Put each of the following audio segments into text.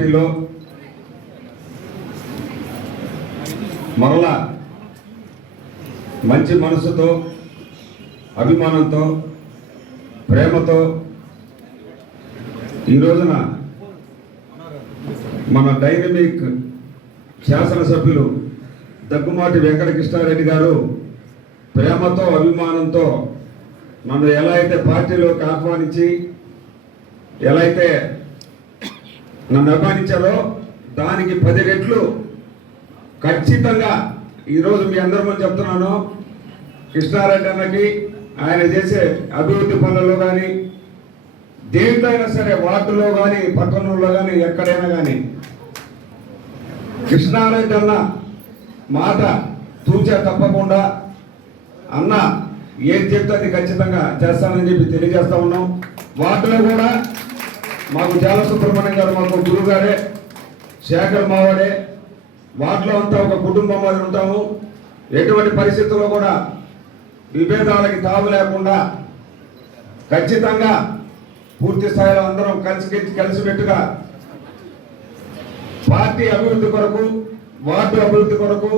పార్టీలో మరలా మంచి మనసుతో అభిమానంతో ప్రేమతో ఈ రోజున మన డైనమిక్ శాసనసభ్యులు దగ్గుమాటి వెంకటకృష్ణారెడ్డి గారు ప్రేమతో అభిమానంతో నన్ను ఎలా అయితే పార్టీలోకి ఆహ్వానించి ఎలా అయితే నన్ను అభిమానించారో దానికి పది రెట్లు. ఖచ్చితంగా ఈరోజు మీ అందరి ముందు చెప్తున్నాను. కృష్ణారెడ్డి అన్నకి ఆయన చేసే అభివృద్ధి పనులలో కానీ దేంట్లో అయినా సరే వార్డులో కానీ పట్టణంలో కానీ ఎక్కడైనా కానీ కృష్ణారెడ్డి అన్న మాట తూచా తప్పకుండా అన్న ఏం చెప్తే అది ఖచ్చితంగా చేస్తానని చెప్పి తెలియజేస్తా ఉన్నాం. వాటిలో కూడా మాకు జాల సుబ్రహ్మణ్యం గారు మాకు గురువు గారే శేఖర్ మావాడే వాటిలో అంతా ఒక కుటుంబం మాదిరి ఉంటాము. ఎటువంటి పరిస్థితుల్లో కూడా విభేదాలకి తావు లేకుండా ఖచ్చితంగా పూర్తి స్థాయిలో అందరం కలిసి కలిసిపెట్టుగా పార్టీ అభివృద్ధి కొరకు వార్డు అభివృద్ధి కొరకు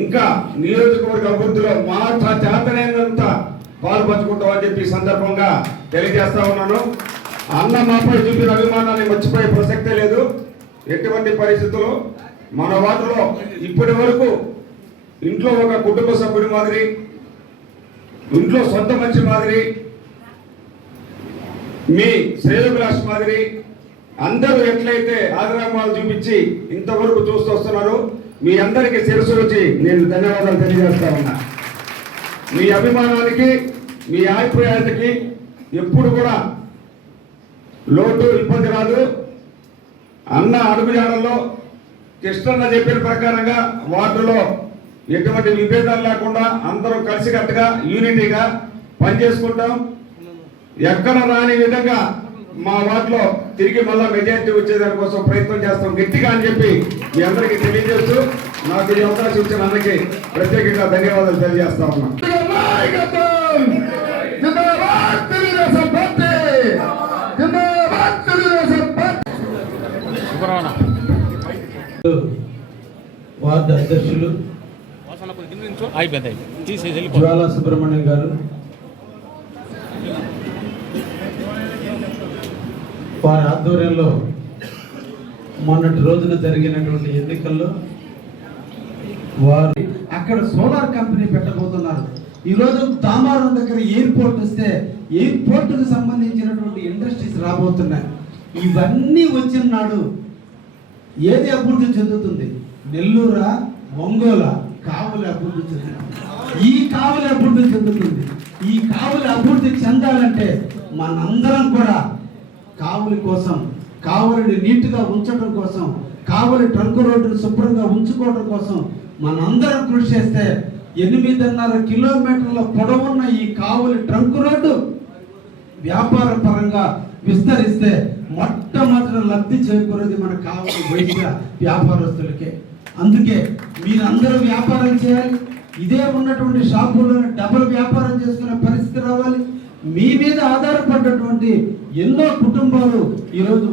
ఇంకా నియోజకవర్గ అభివృద్ధిలో మా చేతనైనంత పాల్పంచుకుంటామని చెప్పి సందర్భంగా తెలియజేస్తా ఉన్నాను. అన్న మాపై చూపిన అభిమానాన్ని మర్చిపోయే ప్రసక్తే లేదు. ఎటువంటి పరిస్థితుల్లో మన వాటిలో ఇప్పటి వరకు ఇంట్లో ఒక కుటుంబ సభ్యుడి మాదిరి ఇంట్లో సొంత మంచి మాదిరి మీ శ్రేయోభిలాష్ మాదిరి అందరూ ఎట్లయితే ఆగ్రామాలు చూపించి ఇంతవరకు చూస్తూ వస్తున్నారు మీ అందరికీ శిరస్సు వచ్చి నేను ధన్యవాదాలు తెలియజేస్తా ఉన్నా. మీ అభిమానానికి మీ ఆప్యాయతకి ఎప్పుడు కూడా లోటు ఇబ్బంది రాదు అన్న అడుగుజాడల్లో కృష్ణన్న చెప్పిన ప్రకారంగా వార్డులో ఎటువంటి విభేదాలు లేకుండా అందరం కలిసికట్టుగా యూనిటీగా పనిచేసుకుంటాం. ఎక్కడ రాని విధంగా మా వార్డులో తిరిగి మళ్ళా మెజార్టీ వచ్చేదాని కోసం ప్రయత్నం చేస్తాం. గట్టిగా అని చెప్పి మీ అందరికీ తెలియజేస్తూ నాకు ఈ అవకాశం ఇచ్చిన అందరికీ ప్రత్యేకంగా ధన్యవాదాలు తెలియజేస్తా ఉన్నా వార్డు అధ్యక్షులు జ్వాలా సుబ్రహ్మణ్యం గారు. వారి ఆధ్వర్యంలో మొన్నటి రోజున జరిగినటువంటి ఎన్నికల్లో వారు అక్కడ సోలార్ కంపెనీ పెట్టబోతున్నారు. ఈరోజు దామారం దగ్గర ఎయిర్పోర్ట్ వస్తే ఎయిర్పోర్ట్కి సంబంధించినటువంటి ఇండస్ట్రీస్ రాబోతున్నాయి. ఇవన్నీ వచ్చిన నాడు ఏది అభివృద్ధి చెందుతుంది? నెల్లూరా ఒంగోల కావులు అభివృద్ధి చెందుతుంది. ఈ కావులు అభివృద్ధి చెందుతుంది. ఈ కావులు అభివృద్ధి చెందాలంటే మనందరం కూడా కావుల కోసం కావులని నీట్గా ఉంచడం కోసం కావులి ట్రంక్ రోడ్డును శుభ్రంగా ఉంచుకోవడం కోసం మనందరం కృషి చేస్తే ఎనిమిదిన్నర కిలోమీటర్ల పొడవున్న ఈ కావులి ట్రంక్ రోడ్డు వ్యాపార పరంగా విస్తరిస్తే మొట్టమొదటి లబ్ధి చేకూరేది మనకు కావాలి వైద్య వ్యాపారస్తులకే. అందుకే మీరందరూ వ్యాపారం చేయాలి. ఇదే ఉన్నటువంటి షాపుల్లో డబుల్ వ్యాపారం చేసుకునే పరిస్థితి రావాలి. మీ మీద ఆధారపడ్డటువంటి ఎన్నో కుటుంబాలు ఈరోజు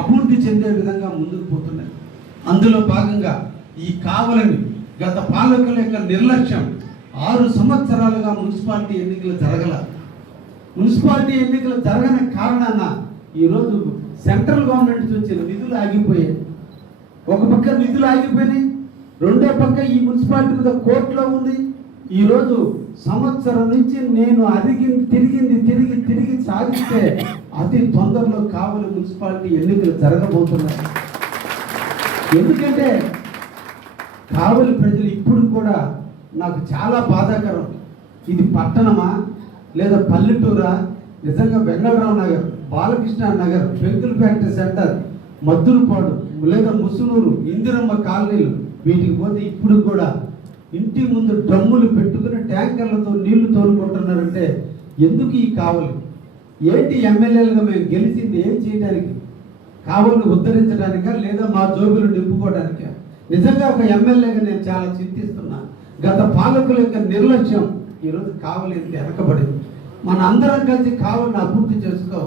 అభివృద్ధి చెందే విధంగా ముందుకు పోతున్నాయి. అందులో భాగంగా ఈ కావలని గత పాలకుల యొక్క నిర్లక్ష్యం ఆరు సంవత్సరాలుగా మున్సిపాలిటీ ఎన్నికలు జరగల మున్సిపాలిటీ ఎన్నికలు జరగని కారణాన ఈరోజు సెంట్రల్ గవర్నమెంట్ నుంచి నిధులు ఆగిపోయాయి. ఒక పక్క నిధులు ఆగిపోయినాయి రెండో పక్క ఈ మున్సిపాలిటీ మీద కోర్టులో ఉంది. ఈరోజు సంవత్సరం నుంచి నేను అరిగింది తిరిగింది తిరిగి తిరిగి సాగిస్తే అతి తొందరలో కావలి మున్సిపాలిటీ ఎన్నికలు జరగబోతున్నాయి. ఎందుకంటే కావలి ప్రజలు ఇప్పుడు కూడా నాకు చాలా బాధాకరం. ఇది పట్టణమా? లేదా పల్లెటూరా? నిజంగా వెంగళరావు నగర్ బాలకృష్ణ నగర్ పెంకులపేట సెంటర్ మద్దులపాడు లేదా ముసునూరు ఇందిరమ్మ కాలనీలు వీటికి పోతే ఇప్పుడు కూడా ఇంటి ముందు డ్రమ్ములు పెట్టుకుని ట్యాంకర్లతో నీళ్ళు తోలుకుంటున్నారంటే ఎందుకు ఈ కావలి? ఏంటి ఎమ్మెల్యేలుగా మేము గెలిచింది ఏం చేయడానికి కావలిని ఉద్ధరించడానికా లేదా మా జోబులు నింపుకోవడానికా? నిజంగా ఒక ఎమ్మెల్యేగా నేను చాలా చింతిస్తున్నా. గత పాలకుల యొక్క నిర్లక్ష్యం ఈరోజు కావలి వెనకబడింది. మన అందరం కలిసి కావాలని అభివృద్ధి చేసుకో.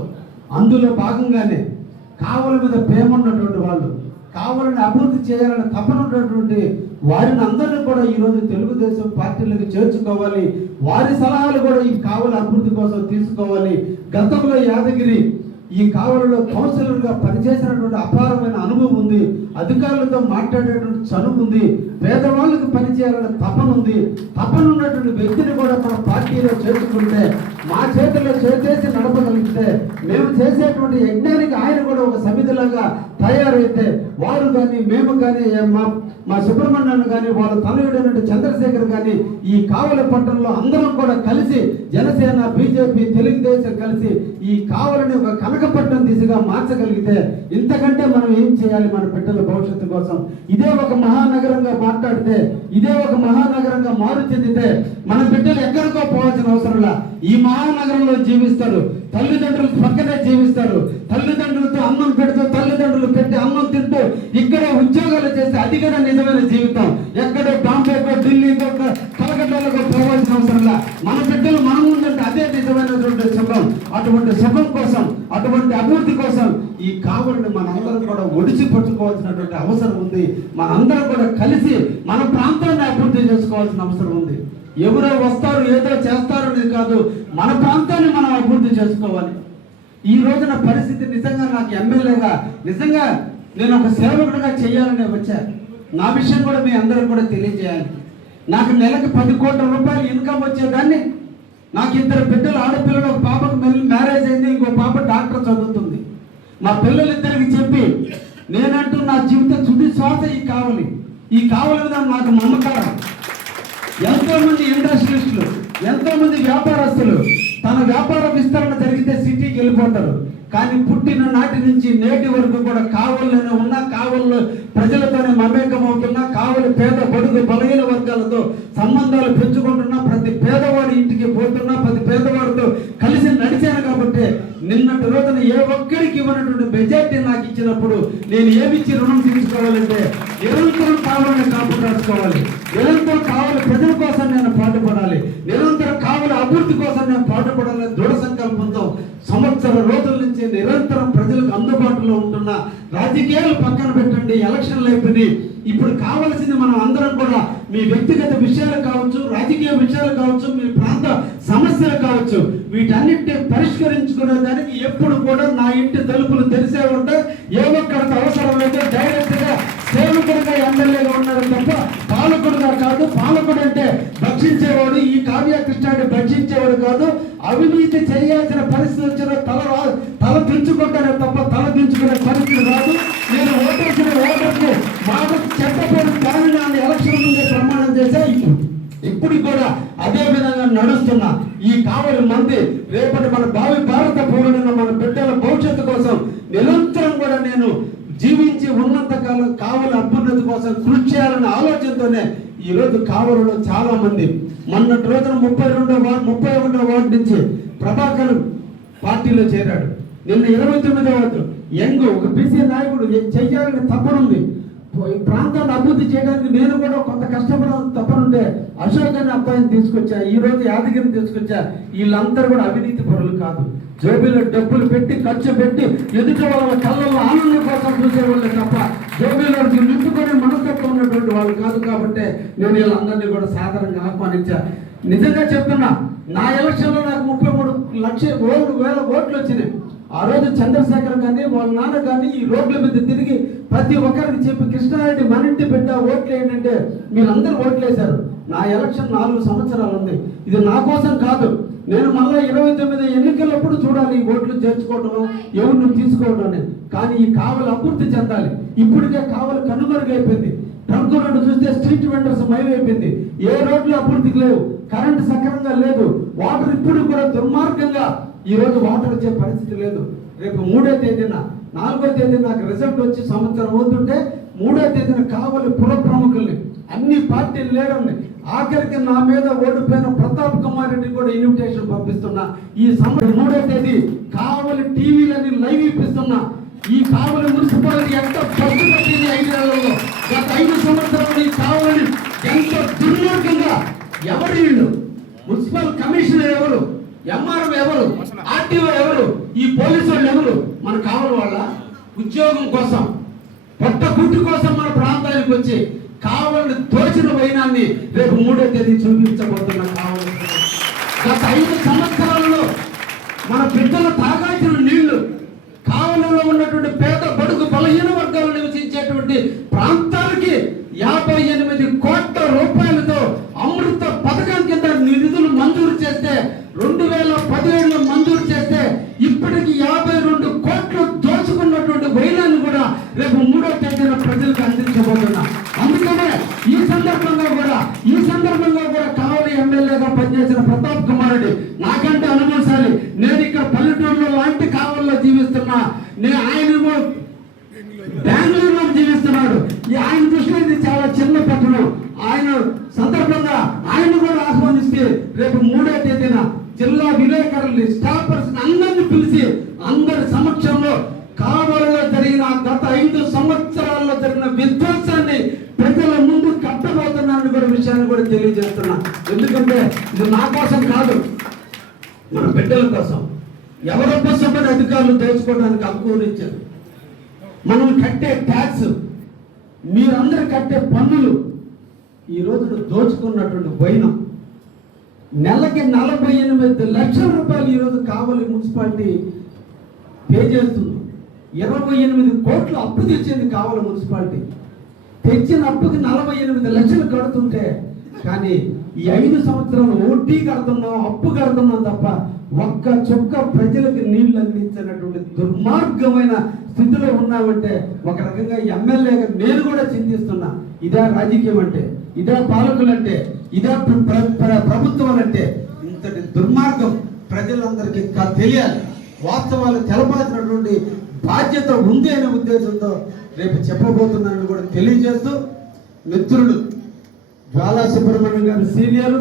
అందులో భాగంగానే కావల మీద ప్రేమ ఉన్నటువంటి వాళ్ళు కావాలని అభివృద్ధి చేయాలని తపన ఉన్నటువంటి వారిని అందరినీ కూడా ఈరోజు తెలుగుదేశం పార్టీలకు చేర్చుకోవాలి. వారి సలహాలు కూడా ఈ కావల అభివృద్ధి కోసం తీసుకోవాలి. గతంలో యాదగిరి ఈ కావలలో కౌన్సిలర్గా పనిచేసినటువంటి అపారమైన అనుభవం ఉంది. అధికారులతో మాట్లాడేటువంటి చనువు ఉంది. పేదవాళ్ళకి పనిచేయాలనే తపన ఉంది. తపన ఉన్నటువంటి వ్యక్తిని కూడా మన పార్టీలో చేర్చుకుంటే మా చేతిలో చేసేసి నడపగలిగితే మేము చేసేటువంటి యజ్ఞానికి ఆయన కూడా ఒక సమితిలాగా తయారైతే వారు కానీ మేము కానీ మా మా సుబ్రహ్మణ్యం కానీ వాళ్ళ తనయుడైనటువంటి చంద్రశేఖర్ కానీ ఈ కావలి పట్టణంలో అందరం కూడా కలిసి జనసేన బీజేపీ తెలుగుదేశం కలిసి ఈ కావలిని ఒక కనకపట్నం దిశగా మార్చగలిగితే ఇంతకంటే మనం ఏం చేయాలి మన బిడ్డల భవిష్యత్తు కోసం? ఇదే ఒక మహానగరంగా మాట్లాడితే ఇదే ఒక మహానగరంగా మారు చెందితే మన బిడ్డలు ఎక్కడికో పోవాల్సిన అవసరంలా ఈ మహానగరంలో జీవిస్తారు తల్లిదండ్రులు పక్కనే జీవిస్తారు తల్లిదండ్రులతో అన్నం పెడుతూ తల్లిదండ్రులు పెట్టి అన్నం తింటూ ఇక్కడ ఉద్యోగాలు చేస్తే అది కూడా నిజమైన జీవితం. ఎక్కడో బాంబేకో ఢిల్లీకో కలకట్టాలకో పోవాల్సిన అవసరంలా మన బిడ్డలు మనం ఉందంటే అదే నిజమైనటువంటి సుఖం. అటువంటి సుఖం కోసం అటువంటి అభివృద్ధి కోసం ఈ కావలిని మనందరం కూడా ఒడిచి పట్టుకోవాల్సినటువంటి అవసరం ఉంది. మనందరం కూడా కలిసి మన ప్రాంతాన్ని అభివృద్ధి చేసుకోవాల్సిన అవసరం ఉంది. ఎవరో వస్తారు ఏదో చేస్తారు అనేది కాదు. మన ప్రాంతాన్ని మనం అభివృద్ధి చేసుకోవాలి. ఈ రోజున పరిస్థితి నిజంగా నాకు ఎమ్మెల్యేగా నిజంగా నేను ఒక సేవకుడిగా చేయాలని వచ్చాను నా విషయం కూడా మీ అందరూ కూడా తెలియజేయాలి. నాకు నెలకు పది కోట్ల రూపాయలు ఇన్కమ్ వచ్చేదాన్ని. నాకు ఇద్దరు బిడ్డలు ఆడపిల్లలు ఒక పాపకు మెల్లి మ్యారేజ్ అయింది ఇంకో పాప డాక్టర్ చదువుతుంది. మా పిల్లలిద్దరికి చెప్పి నేనంటూ నా జీవితం తుది శ్వాస ఈ కావలి. ఈ కావలి మీద నాకు నమ్మకారం ఎంతోమంది ఇండస్ట్రియలిస్టులు వ్యాపారస్తులు తన వ్యాపార విస్తరణ జరిగితే సిటీకి వెళ్ళిపోతారు. కానీ పుట్టిన నాటి నుంచి నేటి వరకు కూడా కావల్లోనే ఉన్న కావల్లో ప్రజలతోనే మమేకమవుతున్నా కావలి పేద బడుగు బలహీన వర్గాలతో సంబంధాలు పెంచుకుంటున్నా ప్రతి పేదవాడి ఇంటికి పోతున్నా ప్రతి పేదవాడితో కలిసి నడిచాను కాబట్టి నిన్నటి రోజున ఏ ఒక్కరికి ఇవ్వనటువంటి మెజార్టీ నాకు ఇచ్చినప్పుడు నేను ఏమిచ్చి రుణం తీసుకోవాలంటే నిరంతరం కావాలని కాపాడుకోవాలి నిరంతరం కావాలి ప్రజల కోసం నేను పాటుపడాలి. నిరంతరం కావాలి అభివృద్ధి కోసం నేను పాటుపడాలని దృఢ సంకల్పంతో సంవత్సర రోజుల నుంచి నిరంతరం ప్రజలకు అందుబాటులో ఉంటున్న రాజకీయాలు పక్కన పెట్టండి ఎలక్షన్లు అయిపోయినాయి. ఇప్పుడు కావలసింది మనం అందరం కూడా మీ వ్యక్తిగత విషయాలు కావచ్చు రాజకీయ విషయాలు కావచ్చు మీ ప్రాంత సమస్యలు కావచ్చు వీటన్నిటిని పరిష్కరించుకునే దానికి ఎప్పుడు కూడా నా ఇంటి తలుపులు తెరిసే ఉంటే ఏ ఒక్కరికి అవసరమైతే డైరెక్ట్గా గా సేవకుడిగా ఎమ్మెల్యేగా ఉన్నాడు తప్ప పాలకుడుగా కాదు పాలకుడు అంటే భక్షించేవాడు ఈ కావ్య కృష్ణాన్ని భక్షించేవాడు కాదు అవినీతి చేయాల్సిన పరిస్థితి వచ్చిన తల రాదు తల దించుకుంటానే తప్ప తల దించుకునే పరిస్థితి కాదు నేను ఓటేసిన ఓటర్కి మాకు చెప్పబోయిన దానిని నన్ను ఎలక్షన్ ముందే ప్రమాణం చేశా ఇప్పుడు ఇప్పుడు కూడా అదే విధంగా నడుస్తున్న ఈ కావలి మంది రేపటి మన భావి భారత పౌరులైన మన బిడ్డల భవిష్యత్తు కోసం నిరంతరం కూడా నేను జీవించి ఉన్నంత కాలం కావలి అభ్యున్నతి కోసం కృషి చేయాలనే ఈరోజు ఈ రోజు చాలా మంది మొన్నటి రోజున ముప్పై రెండో వార్డు ముప్పై ఒకటో వార్డు నుంచి ప్రభాకర్ పార్టీలో చేరాడు. నిన్న ఇరవై తొమ్మిదో వార్డు. యంగ్ ఒక బీసీ నాయకుడు చెయ్యాలని తప్పనుంది ప్రాంతాన్ని అభివృద్ధి చేయడానికి నేను కూడా కొంత కష్టపడాలని తప్పనుండే అశోక్ అనే అబ్బాయిని తీసుకొచ్చా ఈ రోజు యాదగిరిని తీసుకొచ్చా వీళ్ళందరూ కూడా అవినీతి పరులు కాదు. జోబీలో డబ్బులు పెట్టి ఖర్చు పెట్టి ఎదుటి వాళ్ళ కళ్ళల్లో ఆనందం కోసం చూసేవాళ్ళే తప్ప జోబీలో నింపుకొని మనస్తత్వం ఉన్నటువంటి వాళ్ళు కాదు కాబట్టి నేను వీళ్ళందరినీ కూడా సాధారణంగా ఆహ్వానించా. నిజంగా చెప్తున్నా నా ఎలక్షన్లో నాకు ముప్పై మూడు లక్ష ఓట్లు వేల ఓట్లు వచ్చినాయి. ఆ రోజు చంద్రశేఖర్ కానీ వాళ్ళ నాన్న కానీ ఈ రోడ్ల మీద తిరిగి ప్రతి ఒక్కరికి చెప్పి కృష్ణారెడ్డి మన ఇంటి బిడ్డ ఓట్లు ఏంటంటే మీరందరూ ఓట్లు వేశారు. నా ఎలక్షన్ నాలుగు సంవత్సరాలు ఉంది. ఇది నా కోసం కాదు. నేను మళ్ళీ ఇరవై తొమ్మిది ఎన్నికలప్పుడు చూడాలి ఈ ఓట్లు చేర్చుకోవటం ఎవరిని తీసుకోవడం అని. కానీ ఈ కావలి అభివృద్ధి చెందాలి. ఇప్పటికే కావలి కనుమరుగైపోయింది ట్రంక్ రోడ్డు చూస్తే స్ట్రీట్ వెండర్స్ మైవైపోయింది ఏ రోడ్లు అభివృద్ధికి లేవు. కరెంట్ సక్రమంగా లేదు. వాటర్ ఇప్పుడు కూడా దుర్మార్గంగా ఈ రోజు వాటర్ వచ్చే పరిస్థితి లేదు. రేపు మూడో తేదీన నాలుగో తేదీన నాకు రిజల్ట్ వచ్చి సంవత్సరం అవుతుంటే మూడో తేదీన కావలి పుర ప్రముఖుల్ని అన్ని పార్టీలు లేడండి ఆఖరికి నా మీద ఓడిపోయిన ప్రతాప్ కుమార్ రెడ్డి కూడా ఇన్విటేషన్ పంపిస్తున్నా. ఈ సంవత్సరం మూడో తేదీ కావలి టీవీలని లైవ్ ఇప్పిస్తున్నా. ఈ కావలి మున్సిపాలిటీ ఎంత ఖర్చు పెట్టింది ఐదు నెలల్లో? గత ఐదు సంవత్సరాలు ఈ కావలిని ఎంత దుర్మార్గంగా ఎవరు వీళ్ళు? మున్సిపల్ కమిషనర్ ఎవరు? ఎంఆర్ఓ ఎవరు? ఆర్టీఓ ఎవరు? ఈ పోలీసు వాళ్ళు ఎవరు? మన కావలి వాళ్ళ ఉద్యోగం కోసం పొట్ట గుడ్డు కోసం మన ప్రాంతానికి వచ్చి కావలిని దోచిన వైనాన్ని రేపు మూడో తేదీ చూపించబోతున్న కావాలి. గత ఐదు సంవత్సరాలలో మన బిడ్డలు తాగాల్సిన నీళ్ళు కావలలో ఉన్నటువంటి పేద బడుగు బలహీన వర్గాలు నివసించేటువంటి ప్రాంతాలకి యాభై ఎనిమిది కోట్ల రూపాయలతో అమృత పథకం కింద నిధులు మంజూరు చేస్తే రెండు వేల పదిహేడులో మంజూరు చేస్తే ఇప్పటికి యాభై రెండు కోట్లు దోచుకున్నటువంటి వైనాన్ని కూడా రేపు మూడో తేదీన ప్రజలకు అందించబోతున్నా. అందుకనే ఈ సందర్భంగా కూడా ఈ సందర్భంగా కూడా కావలి ఎమ్మెల్యేగా పనిచేసిన ప్రతాప్ కుమార్ రెడ్డి నాకంటే అనుభవశాలి నేను ఇక్కడ పల్లెటూరులో లాంటి కావల్లో జీవిస్తున్నా. నేను ఆయనేమో బెంగళూరులో జీవిస్తున్నాడు. ఈ ఆయన దృష్టిలో ఇది చాలా చిన్న పట్టణం. ఆయన సందర్భంగా విషయాన్ని కూడా తెలియజేస్తున్నా. ఎందుకంటే ఇది నా కోసం కాదు మన బిడ్డల కోసం. ఎవరి కోసం అధికారులు దోచుకోవడానికి అనుకూలించారు మనం కట్టే ట్యాక్స్ మీరందరూ కట్టే పన్నులు ఈ రోజున దోచుకున్నటువంటి వైనం. నెలకి నలభై ఎనిమిది లక్షల రూపాయలు ఈరోజు కావలి మున్సిపాలిటీ పే చేస్తుంది. ఇరవై ఎనిమిది కోట్లు అప్పు తెచ్చింది కావలి మున్సిపాలిటీ. తెచ్చిన అప్పుకి నలభై ఎనిమిది లక్షలు కడుతుంటే కానీ ఈ ఐదు సంవత్సరాలు వడ్డీ కడుతున్నాం అప్పు కడుతున్నాం తప్ప ఒక్క చుక్క ప్రజలకు నీళ్ళు అందించినటువంటి దుర్మార్గమైన స్థితిలో ఉన్నామంటే ఒక రకంగా ఎమ్మెల్యేగా నేను కూడా చింతిస్తున్నా. ఇదే రాజకీయం అంటే ఇదే పాలకులు అంటే ఇదే ప్ర- ప్రభుత్వం అంటే ఇంతటి దుర్మార్గం ప్రజలందరికీ తెలియాలి. వాస్తవాలు తెలపాల్సినటువంటి బాధ్యత ఉంది అనే ఉద్దేశంతో రేపు చెప్పబోతున్నానని కూడా తెలియజేస్తూ మిత్రులు జ్వాలా సుబ్రహ్మణ్యం గారు సీనియర్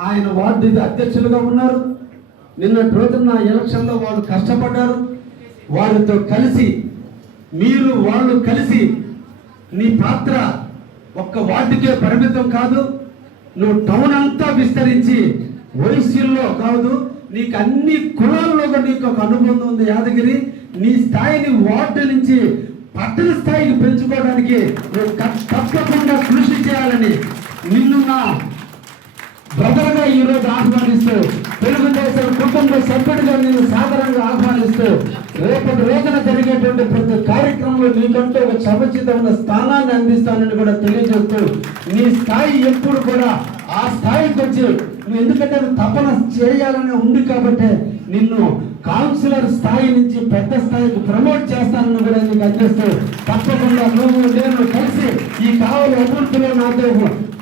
ఆయన వార్డు అధ్యక్షులుగా ఉన్నారు. నిన్నటి రోజున ఎలక్షన్లో వాళ్ళు కష్టపడ్డారు. వారితో కలిసి మీరు వాళ్ళు కలిసి నీ పాత్ర ఒక్క వార్డుకే పరిమితం కాదు నువ్వు టౌన్ అంతా విస్తరించి వైశ్యుల్లో కాదు నీకు అన్ని కులాల్లో నీకు ఒక అనుబంధం ఉంది యాదగిరి. నీ స్థాయిని వార్డు నుంచి పట్టణ స్థాయికి పెంచుకోవడానికి నువ్వు తప్పకుండా కృషి చేయాలని నిన్ను నా బ్రదర్గా ఈ రోజు ఆహ్వానిస్తూ తెలుగుదేశం కుటుంబ సభ్యుడిగా నేను సాధారణంగా ఆహ్వానిస్తూ రేపటి రోజున జరిగేటువంటి ప్రతి కార్యక్రమంలో నీకంటూ ఒక సముచితమైన స్థానాన్ని అందిస్తానని కూడా తెలియజేస్తూ నీ స్థాయి ఎప్పుడు కూడా ఆ స్థాయికి వచ్చి నువ్వు ఎందుకంటే తపన చేయాలని ఉంది కాబట్టి నిన్ను కౌన్సిలర్ స్థాయి నుంచి పెద్ద స్థాయికి ప్రమోట్ చేస్తానని కూడా నీకు అందిస్తూ తప్పకుండా నువ్వు నేను కలిసి ఈ కావలి అభివృద్ధిలో నాతో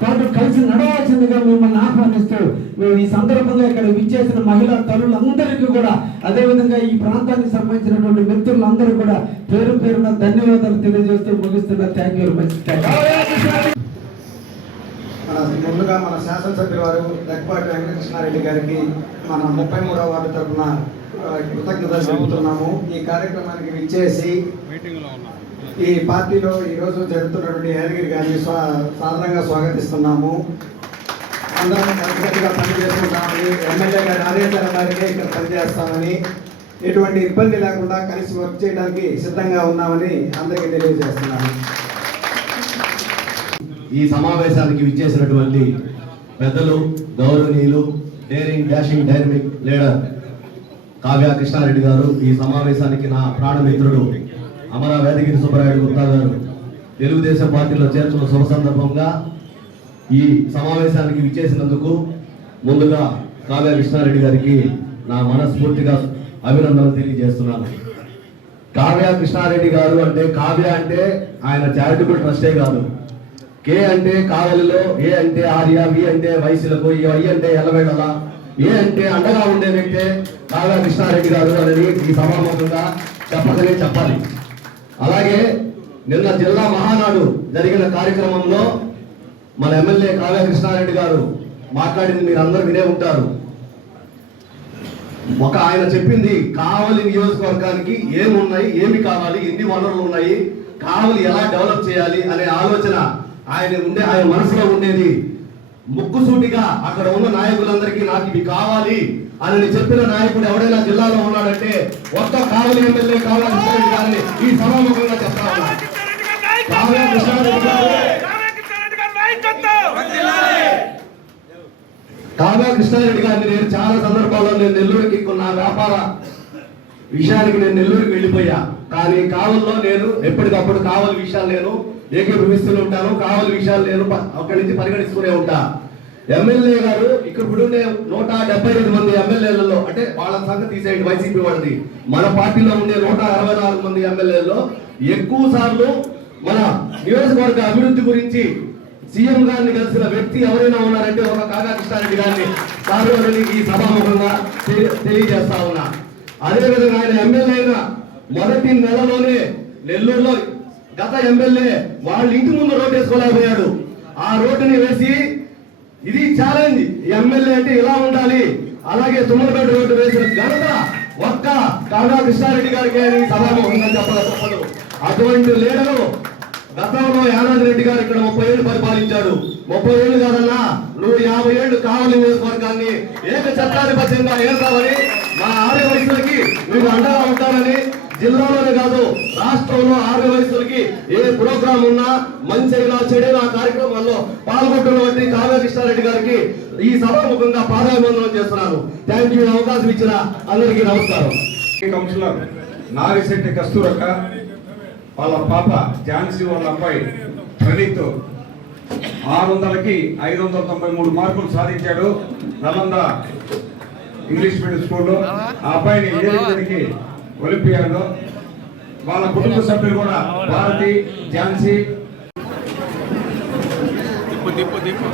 పాటు కలిసి నడవాల్సిందిగా మిమ్మల్ని ఆహ్వానిస్తూ మేము ఈ సందర్భంగా ఇక్కడ విచ్చేసిన మహిళా తల్లులందరికీ కూడా అదేవిధంగా ఈ ప్రాంతానికి సంబంధించినటువంటి మిత్రులందరూ కూడా పేరు పేరున ధన్యవాదాలు తెలియజేస్తూ ముగిస్తున్న. థ్యాంక్ యూ వెరీ మచ్ మన ముందుగా మన శాసనసభ్యుల వారు దగ్గపాటి వెంకటకృష్ణారెడ్డి గారికి మన ముప్పై మూడవ వార్డు తరఫున కృతజ్ఞతలు తెలుపుతున్నాము. ఈ కార్యక్రమానికి విచ్చేసి ఈ పార్టీలో ఈరోజు జరుగుతున్నటువంటి యాదగిరి గారిని స్వా సాధారణంగా స్వాగతిస్తున్నాము. అందరం కలిసికట్టుగా పని చేసుకుంటామని ఎమ్మెల్యే గారి ఆదేశాల మేరకే ఇక్కడ పనిచేస్తామని ఎటువంటి ఇబ్బంది లేకుండా కలిసి వర్క్ చేయడానికి సిద్ధంగా ఉన్నామని అందరికీ తెలియజేస్తున్నాను ఈ సమావేశానికి విచ్చేసినటువంటి పెద్దలు గౌరవనీయులు daring dashing dynamic leader Kavya Krishnareddy గారు ఈ సమావేశానికి నా ప్రాణమిత్రుడు అమర వేదగిరి సుబ్బరాయుడు గుప్తా గారు. తెలుగుదేశం పార్టీలో చేర్చున్న శుభ సందర్భంగా ఈ సమావేశానికి విచ్చేసినందుకు ముందుగా కావ్య కృష్ణారెడ్డి గారికి నా మనస్ఫూర్తిగా అభినందనలు తెలియజేస్తున్నాను. కావ్య కృష్ణారెడ్డి గారు అంటే కావ్య అంటే ఆయన చారిటబుల్ ట్రస్టే కాదు. కే అంటే కావలిలో ఏ అంటే ఆర్య వి అంటే వయసులకు ఐ అంటే ఎల్లవేళల ఏ అంటే అండగా ఉండే వ్యక్తే కాగా కృష్ణారెడ్డి గారు అనేది ఈ సభాముఖంగా చెప్పకనే చెప్పాలి. అలాగే నిన్న జిల్లా మహానాడు జరిగిన కార్యక్రమంలో మన ఎమ్మెల్యే కావ్య కృష్ణారెడ్డి గారు మాట్లాడింది మీరు అందరూ వినే ఉంటారు. ఒక ఆయన చెప్పింది కావలి నియోజకవర్గానికి ఏమున్నాయి ఏమి కావాలి ఎన్ని వనరులు ఉన్నాయి కావలి ఎలా డెవలప్ చేయాలి అనే ఆలోచన ఆయన ఉండే ఆయన మనసులో ఉండేది. ముక్కుసూటిగా అక్కడ ఉన్న నాయకులందరికీ నాకు ఇవి కావాలి అని చెప్పిన నాయకుడు ఎవడైనా జిల్లాలో ఉన్నాడంటే ఒక్క కావలి ఎమ్మెల్యే కావాలి గారిని ఈ సభాముఖంగా చెప్తా ఉన్నా. కావ్య కృష్ణారెడ్డి గారిని నేను చాలా సందర్భాల్లో నేను నెల్లూరుకి కొన్న వ్యాపార విషయానికి నేను నెల్లూరుకి వెళ్ళిపోయా. కానీ కావల్లో నేను ఎప్పటికప్పుడు కావలి విషయాలు నేను ఏకీభవిస్తూనే ఉంటాను కావాలి విషయాలు నేను ప- అక్కడి నుంచి పరిగణిస్తూనే ఉంటా. ఎమ్మెల్యే గారు ఇక్కడ ఉండే నూట డెబ్బై ఐదు మంది ఎమ్మెల్యేలలో అంటే వాళ్ళ సంగతి తీసేయండి వైసీపీ వాళ్ళది. మన పార్టీలో ఉండే నూట అరవై నాలుగు మంది ఎమ్మెల్యేలలో ఎక్కువ సార్లు మన నియోజకవర్గ అభివృద్ధి గురించి సీఎం గారిని కలిసిన వ్యక్తి ఎవరైనా ఉన్నారంటే ఒక కాగా కృష్ణారెడ్డి గారిని సార్వజని ఈ సభాముఖంగా తెలి- తెలియజేస్తా ఉన్నా. అదేవిధంగా ఆయన ఎమ్మెల్యే అయిన మొదటి నెలలోనే నెల్లూరులో గత ఎమ్మెల్యే వాళ్ళ ఇంటి ముందు రోడ్డు వేసుకోలేకపోయాడు. ఆ రోడ్డుని వేసి ఇది ఛాలెంజ్ ఎమ్మెల్యే అంటే ఇలా ఉండాలి. అలాగే తుమ్మలపేట రోడ్డు వేసిన ఘనత ఒక్క కాగా కృష్ణారెడ్డి గారికి అని సభాముఖంగా చెప్పాలి తప్పదు అటువంటి లీడరు గతంలో యానాది రెడ్డి గారు ఇక్కడ ముప్పై ఏళ్ళు పరిపాలించాడు. ముప్పై ఏళ్ళు కాదన్నా నువ్వు యాభై ఏళ్ళు కావలి నియోజకవర్గాన్ని ఏక చట్టాధిపత్యంగా ఏర్పావని మా ఆర్య వయసులకి మీరు అండగా ఉంటారని జిల్లాలోనే కాదు రాష్ట్రంలో ఆర్య వయసులకి ఏ ప్రోగ్రాం ఉన్నా మంచి అయినా చెడైనా ఆ కార్యక్రమాల్లో పాల్గొంటున్నటువంటి కావ్య కృష్ణారెడ్డి గారికి ఈ సభాముఖంగా పాదాభివందనం చేస్తున్నాను. థ్యాంక్ యూ అవకాశం ఇచ్చిన అందరికీ నమస్కారం. కౌన్సిలర్ నారిశెట్టి కస్తూరక్క వాళ్ళ పాప ఝాన్సీ వాళ్ళ అబ్బాయి ప్రణీత్ ఆరు వందలకి ఐదు వందల తొంభై మూడు మార్కులు సాధించాడు నలంద ఇంగ్లీష్ మీడియం స్కూల్లో. ఆ అబ్బాయిని ఏలికి ఒలింపియాడ్లో వాళ్ళ కుటుంబ సభ్యులు కూడా భారతి ఝాన్సీ. దిప్పు దిప్పు దిప్పు